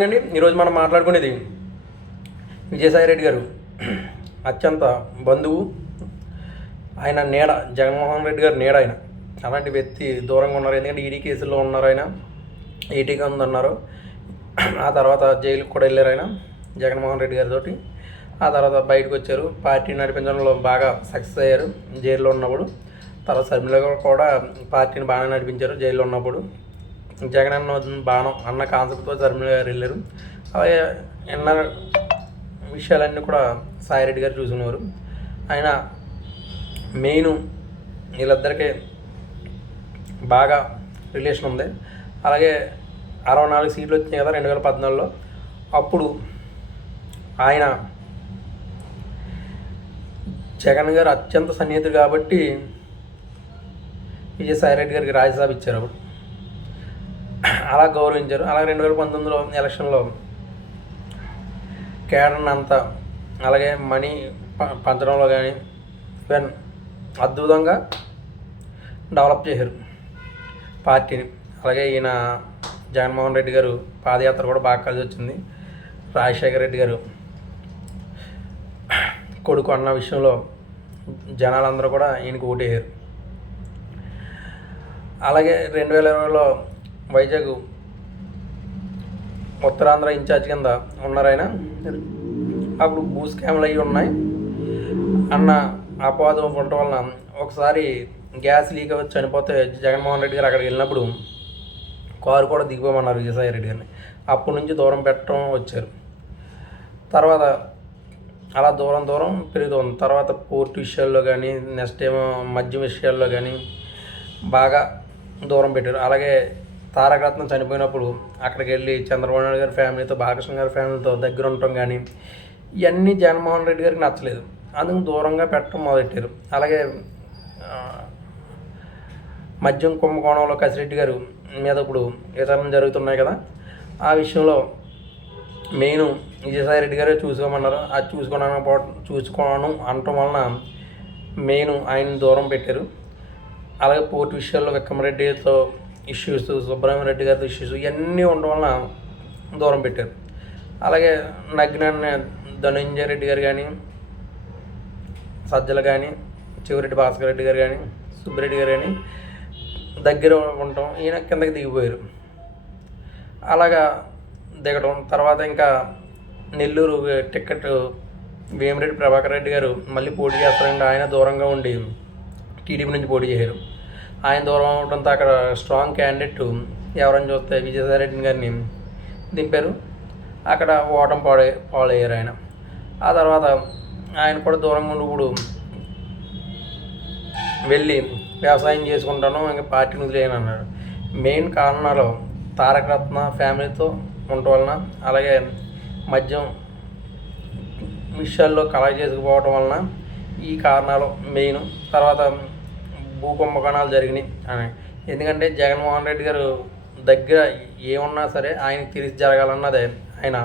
అండి ఈరోజు మనం మాట్లాడుకునేది విజయసాయి రెడ్డి గారు అత్యంత బంధువు. ఆయన నీడ, జగన్మోహన్ రెడ్డి గారు నీడ. ఆయన అలాంటి వ్యక్తి దూరంగా ఉన్నారు. ఎందుకంటే ఈడీ కేసుల్లో ఉన్నారు. ఆయన ఈటీగా ఉందన్నారు. ఆ తర్వాత జైలుకి కూడా వెళ్ళారు ఆయన జగన్మోహన్ రెడ్డి గారితో. ఆ తర్వాత బయటకు వచ్చారు, పార్టీ నడిపించడంలో బాగా సక్సెస్ అయ్యారు జైల్లో ఉన్నప్పుడు. తర్వాత శర్మిల కూడా పార్టీని బాగానే నడిపించారు జైల్లో ఉన్నప్పుడు. జగన్ అన్న బాణం అన్న కాన్సెప్ట్తో శర్మిల గారు వెళ్ళారు. అలాగే ఎన్న విషయాలన్నీ కూడా సాయిరెడ్డి గారు చూసుకునేవారు. ఆయన మెయిన్ వీళ్ళిద్దరికీ బాగా రిలేషన్ ఉంది. అలాగే 64 సీట్లు వచ్చినాయి కదా 2014లో. అప్పుడు ఆయన జగన్ గారు అత్యంత సన్నిహితుడు కాబట్టి విజయసాయిరెడ్డి గారికి రాజ్యసభ ఇచ్చారు. అప్పుడు అలా గౌరవించారు. అలాగే 2019లో ఎలక్షన్లో కేడర్ని అంతా అలాగే మనీ పంచడంలో కానీ ఈవెన్ అద్భుతంగా డెవలప్ చేశారు పార్టీని. అలాగే ఈయన జగన్మోహన్ రెడ్డి గారు పాదయాత్ర కూడా బాగా కలిసి వచ్చింది. రాజశేఖర రెడ్డి గారు కొడుకు అన్న విషయంలో జనాలందరూ కూడా ఈయనకు ఓటేశారు. అలాగే 2020లో వైజాగ్ ఉత్తరాంధ్ర ఇన్ఛార్జ్ కింద ఉన్నారు ఆయన. అప్పుడు భూ స్కామ్లు అవి ఉన్నాయి అన్న అపవాదం ఉండటం వలన ఒకసారి గ్యాస్ లీక్ అవ్వచ్చు చనిపోతే జగన్మోహన్ రెడ్డి గారు అక్కడికి వెళ్ళినప్పుడు కారు కూడా దిగిపోమన్నారు విజయసాయి రెడ్డి గారిని. అప్పటి నుంచి దూరం పెట్టడం వచ్చారు. తర్వాత అలా దూరం పెరుగుతుంది. తర్వాత పోర్టు విషయాల్లో కానీ నెక్స్ట్ ఏమో మద్యం విషయాల్లో కానీ బాగా దూరం పెట్టారు. అలాగే తారకరత్నం చనిపోయినప్పుడు అక్కడికి వెళ్ళి చంద్రబాబు నాయుడు గారి ఫ్యామిలీతో, బాలకృష్ణ గారి ఫ్యామిలీతో దగ్గర ఉండటం కానీ ఇవన్నీ జగన్మోహన్ రెడ్డి గారికి నచ్చలేదు. అందుకు దూరంగా పెట్టడం మొదలెట్టారు. అలాగే మద్యం కుంభకోణంలో కసిరెడ్డి గారు మీద ఇప్పుడు విచారణ జరుగుతున్నాయి కదా, ఆ విషయంలో మెయిన్ విజయసాయి రెడ్డి గారే చూసుకోమన్నారు. అది చూసుకోను అనటం వలన మెయిన్ ఆయన దూరం పెట్టారు. అలాగే పోర్టు విషయాల్లో విక్రమరెడ్డితో ఇష్యూస్, సుబ్రహ్మణ్యరెడ్డి గారితో ఇష్యూస్ ఇవన్నీ ఉండడం వలన దూరం పెట్టారు. అలాగే నగ్నాన్ని ధనంజయ రెడ్డి గారు కానీ, సజ్జలు కానీ, చివరెడ్డి భాస్కర్ రెడ్డి గారు కానీ, సుబ్బిరెడ్డి గారు కానీ దగ్గర ఉండటం ఈయన కిందకి దిగిపోయారు. అలాగా దిగడం తర్వాత ఇంకా నెల్లూరు టికెట్ వేమిరెడ్డి ప్రభాకర్ రెడ్డి గారు మళ్ళీ పోటీ చేస్తారండి. ఆయన దూరంగా ఉండి టీడీపీ నుంచి పోటీ చేశారు. ఆయన దూరం అవడంతో అక్కడ స్ట్రాంగ్ క్యాండిడేట్ ఎవరని చూస్తే విజయసాయి రెడ్డి గారిని దింపారు. అక్కడ ఓటమి పాలయ్యారు ఆయన. ఆ తర్వాత ఆయన కూడా దూరంగా ఉండి ఇప్పుడు వెళ్ళి వ్యవసాయం చేసుకుంటాను, ఇంకా పార్టీని వదిలేయను అన్నాడు. మెయిన్ కారణాలు తారకరత్న ఫ్యామిలీతో ఉండటం వలన, అలాగే మద్యం విషయాల్లో కలగ చేసుకుపోవటం వలన ఈ కారణాలు మెయిన్. తర్వాత భూ కుంభకోణాలు జరిగినాయి. ఎందుకంటే జగన్మోహన్ రెడ్డి గారు దగ్గర ఏమున్నా సరే ఆయనకి తిరిగి జరగాలన్నదే ఆయన